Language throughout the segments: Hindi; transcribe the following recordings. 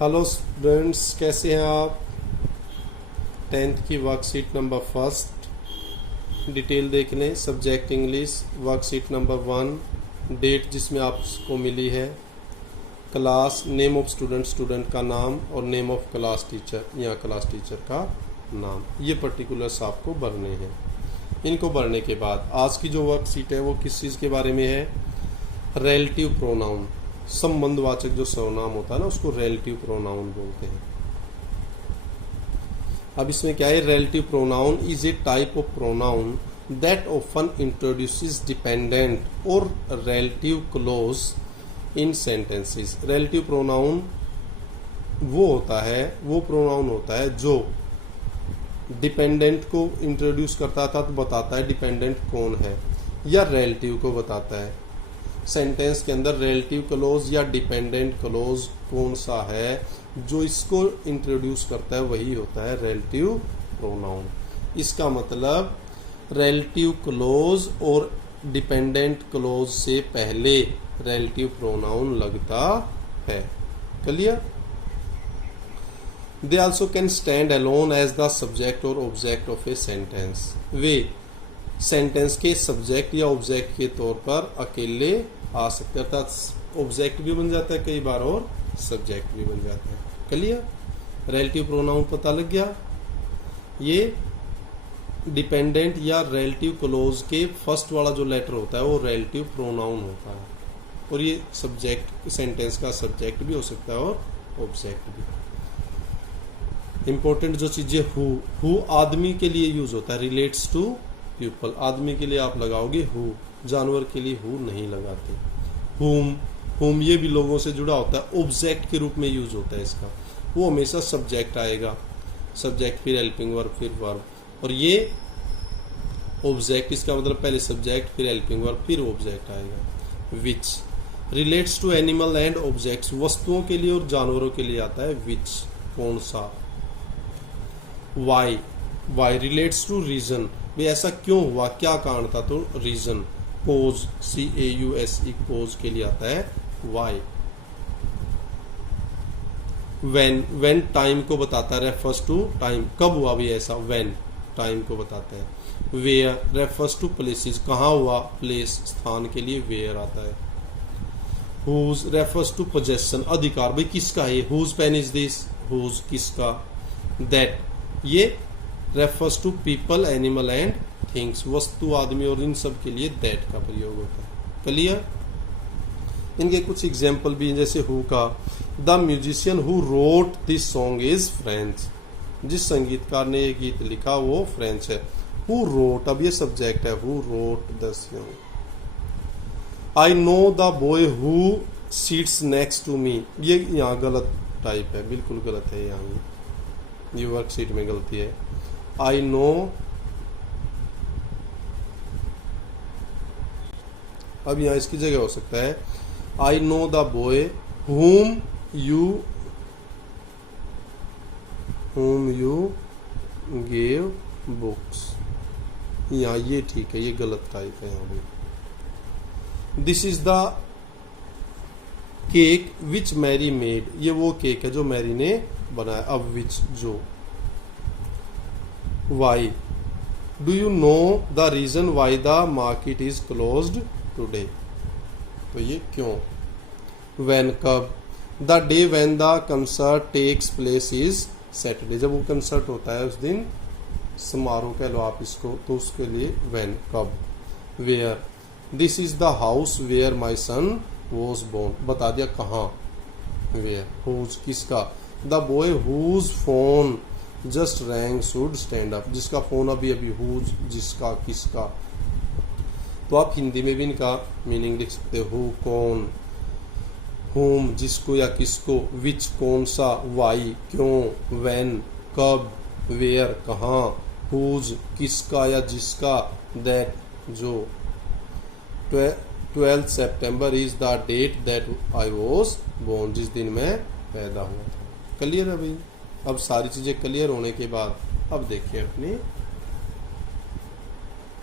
हेलो स्टूडेंट्स, कैसे हैं आप। 10th की वर्कशीट नंबर फर्स्ट डिटेल देख लें। Subject English worksheet number 1, date जिसमें आपको मिली है, class, name of student, student का नाम और नेम ऑफ क्लास टीचर या क्लास टीचर का नाम। ये पर्टिकुलर्स आपको भरने हैं। इनको भरने के बाद आज की जो वर्कशीट है वो किस चीज़ के बारे में है, रिलेटिव प्रोनाउन। संबंधवाचक जो सर्वनाम होता है ना, उसको रिलेटिव प्रोनाउन बोलते हैं। अब इसमें क्या है, relative pronoun is a type of pronoun that often introduces dependent और relative clause in sentences. Relative pronoun वो प्रोनाउन होता है जो डिपेंडेंट को इंट्रोड्यूस करता था, तो बताता है डिपेंडेंट कौन है, या रिलेटिव को बताता है। सेंटेंस के अंदर रिलेटिव क्लोज या डिपेंडेंट क्लोज कौन सा है जो इसको इंट्रोड्यूस करता है, वही होता है रिलेटिव प्रोनाउन। इसका मतलब रिलेटिव क्लोज और डिपेंडेंट क्लोज से पहले रिलेटिव प्रोनाउन लगता है। Clear? They also can stand alone as the subject और ऑब्जेक्ट ऑफ ए सेंटेंस। वे सेंटेंस के सब्जेक्ट या ऑब्जेक्ट के तौर पर अकेले आ सकते हैं, अर्थात ऑब्जेक्ट भी बन जाता है कई बार और सब्जेक्ट भी बन जाता है। क्लियर? रिलेटिव प्रोनाउन पता लग गया। ये डिपेंडेंट या रिलेटिव क्लोज के फर्स्ट वाला जो लेटर होता है वो रिलेटिव प्रोनाउन होता है, और ये सब्जेक्ट, सेंटेंस का सब्जेक्ट भी हो सकता है और ऑब्जेक्ट भी। इंपॉर्टेंट जो चीजें, हु आदमी के लिए यूज होता है, रिलेट्स टू पीपल। आदमी के लिए आप लगाओगे हु, जानवर के लिए हु नहीं लगाते। हुम ये भी लोगों से जुड़ा होता है, ऑब्जेक्ट के रूप में यूज होता है इसका। वो हमेशा सब्जेक्ट आएगा, सब्जेक्ट फिर हेल्पिंग वर्ब फिर वर्ब, और ये ऑब्जेक्ट, इसका मतलब पहले सब्जेक्ट फिर हेल्पिंग वर्ब फिर ऑब्जेक्ट आएगा। Which relates to animal and objects, वस्तुओं के लिए और जानवरों के लिए आता है विच, कौन सा। वाई रिलेट्स टू रीजन, भाई ऐसा क्यों हुआ, क्या कारण था, तो रीजन। कोज, CAUSE, कोज के लिए आता है वाई। वेन टाइम को बताता है, रेफर्स टू टाइम, कब हुआ भी ऐसा, वेन टाइम को बताता है। वेयर रेफर्स टू प्लेसेस, कहाँ हुआ, प्लेस स्थान के लिए वेयर आता है। हुज रेफर्स टू पोजेशन, अधिकार, भाई किसका है, whose pen is this, whose किसका। दैट ये refers to people, animal and things, वस्तु, आदमी और इन सब के लिए दैट का प्रयोग होता है। क्लियर? इनके कुछ एग्जाम्पल भी हैं, जैसे हु का, the musician who wrote this song is French, जिस संगीतकार ने ये गीत लिखा वो फ्रेंच है। हु रोट, अब ये सब्जेक्ट है, who wrote the song. I know the boy who sits next to me, ये यहाँ गलत टाइप है, बिल्कुल गलत है, यहाँ ये वर्कशीट में गलती है। आई नो, अब यहां इसकी जगह हो सकता है आई know the boy whom you gave books, यहाँ ये ठीक है, ये गलत टाइप है यहाँ पे। This is the cake which Mary made, ये वो केक है जो मैरी ने बनाया। अब विच, जो। Why do you know the reason why the market is closed today, तो ये क्यों। व्हेन कब, the day when the concert takes place is Saturday, जब वो कंसर्ट होता है उस दिन, समारोह कह लो आप इसको, तो उसके लिए व्हेन, कब। Where this is the house where my son was born, बता दिया कहाँ। वेयर हुज किसका, the boy whose phone just rang should stand up, जिसका फोन अभी अभी, हुज जिसका, किसका। तो आप हिंदी में भी इनका मीनिंग लिख सकते हो, हु कौन, हुम जिसको या किसको, विच कौन सा, वाई क्यों, व्हेन कब, वेयर कहाँ, हुज किसका या जिसका, दैट जो। 12 सितंबर is the date that I was born, जिस दिन मैं पैदा हुआ था। क्लियर है भाई? अब सारी चीजें क्लियर होने के बाद अब देखिए अपनी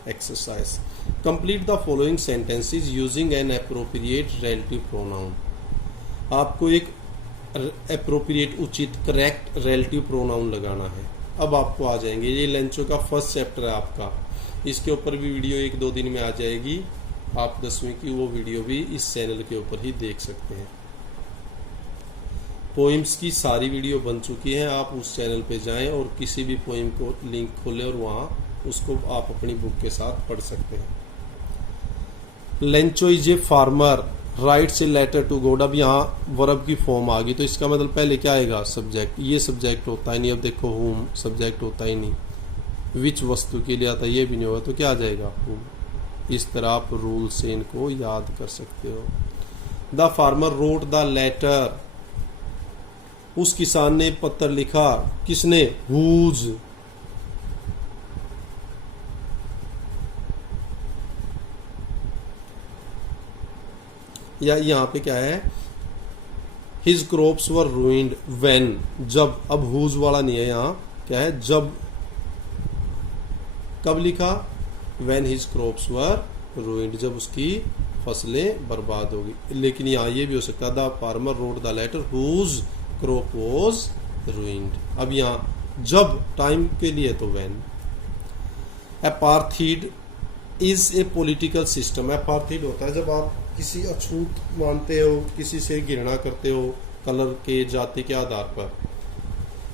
exercise. Complete the following sentences using N appropriate relative pronoun. आपको एक एप्रोप्रिएट उचित करेक्ट रिलेटिव प्रोनाउन लगाना है। अब आपको आ जाएंगे, ये लेंचो का फर्स्ट चैप्टर है आपका, इसके ऊपर भी वीडियो 1-2 दिन में आ जाएगी। आप 10वीं की वो वीडियो भी इस चैनल के ऊपर ही देख सकते हैं। पोइम्स की सारी वीडियो बन चुकी है, आप उस चैनल पे जाएं और किसी भी पोइम को लिंक खोलें और वहाँ उसको आप अपनी बुक के साथ पढ़ सकते हैं। Lencho is a farmer writes a letter to God. अब यहाँ वर्ब की फॉर्म आ गई, तो इसका मतलब पहले क्या आएगा, सब्जेक्ट। ये सब्जेक्ट होता ही नहीं, अब देखो होम सब्जेक्ट होता ही नहीं। विच वस्तु के लिए आता, ये भी नहीं होगा, तो क्या आ जाएगा, होम। इस तरह आप रूल से इनको याद कर सकते हो। The farmer wrote the letter, उस किसान ने पत्र लिखा, किसने, हुज। या यहाँ पे क्या है, his crops were ruined when, जब। अब हुज वाला नहीं है, यहाँ क्या है, जब। कब लिखा, when his crops were ruined, जब उसकी फसलें बर्बाद होगी। लेकिन यहाँ ये भी हो सकता है, the farmer wrote the letter whose crop was ruined. अब यहाँ जब टाइम के लिए तो when. Apartheid is a political system. Apartheid होता है जब आप किसी अछूत मानते हो, किसी से घृणा करते हो कलर के, जाति के आधार पर।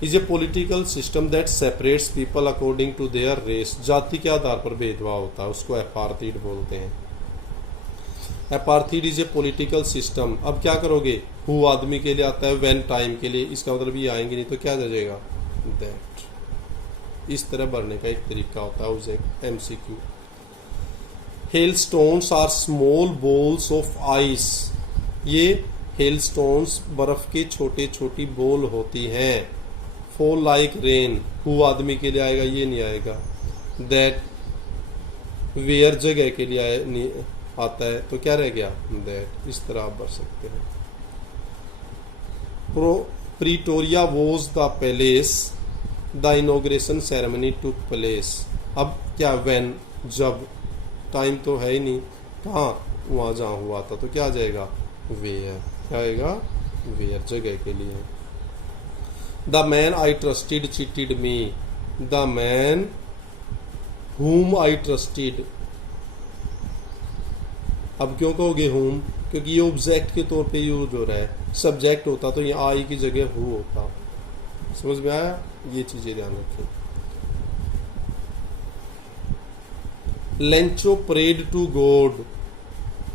Is a political system that separates people according to their race. जाति के आधार पर भेदभाव होता है, उसको अपार्थीड बोलते हैं। Apartheid is a political system. अब क्या करोगे, हु आदमी के लिए आता है, व्हेन टाइम के लिए, इसका मतलब ये आएंगे नहीं तो क्या आ जाएगा, दैट। इस तरह भरने का एक तरीका होता है MCQ। Hailstones are small balls of ice. ये हेलस्टोन्स बर्फ के छोटे छोटी बॉल होती हैं। फॉल लाइक रेन, हु आदमी के लिए आएगा, ये नहीं आएगा। दैट वेयर जगह के लिए आता है, तो क्या रह गया, दैट। इस तरह आप भर सकते हैं। Pretoria was the palace the inauguration ceremony took place. अब क्या, व्हेन, जब। टाइम तो है ही नहीं, कहाँ, वहाँ जहाँ हुआ था, तो क्या आ जाएगा, वेयर। क्या आएगा, वेयर, जगह के लिए। The man I trusted cheated me. The man whom I trusted। अब क्यों कहोगे whom, क्योंकि ये ऑब्जेक्ट के तौर पे यूज हो रहा है। सब्जेक्ट होता तो ये आई की जगह who होता। समझ में आया, ये चीजें ध्यान रखें। Lencho prayed to God,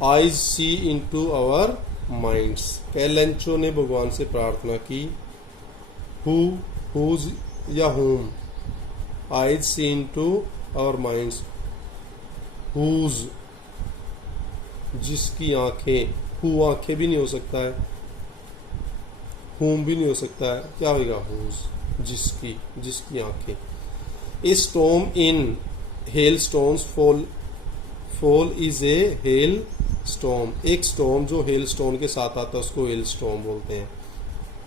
eyes see into our minds. क्या, लेंचो ने भगवान से प्रार्थना की। हु, हुज या whom, eyes see into our minds. Whose, जिसकी आंखें। हु आंखें भी नहीं हो सकता है, whom भी नहीं हो सकता है, क्या होगा, हुज, जिसकी, जिसकी आंखें। ए storm in hail stones fall, fall is a hello storm. एक स्टॉर्म जो हेल स्टोन के साथ आता है उसको हेल स्टॉर्म बोलते हैं।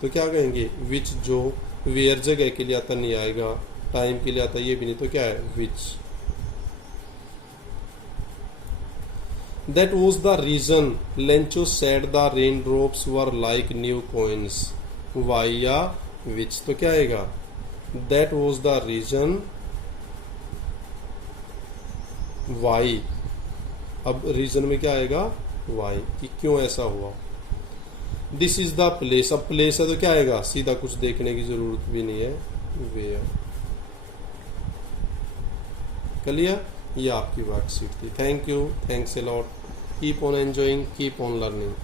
तो क्या कहेंगे, विच, जो। वेयर जगह के लिए आता नहीं आएगा, टाइम के लिए आता ये भी नहीं, तो क्या है, which. That was the reason Lencho said the rain drops were like new coins. Why या विच, तो क्या आएगा, that was the reason, why. अब रीजन में क्या आएगा, वाई, कि क्यों ऐसा हुआ। This is the place. अब प्लेस है तो क्या आएगा, सीधा, कुछ देखने की जरूरत भी नहीं है, वेयर। क्लियर, ये आपकी वर्कशीट थी। Thank you, thanks a lot. Keep on enjoying, keep on learning.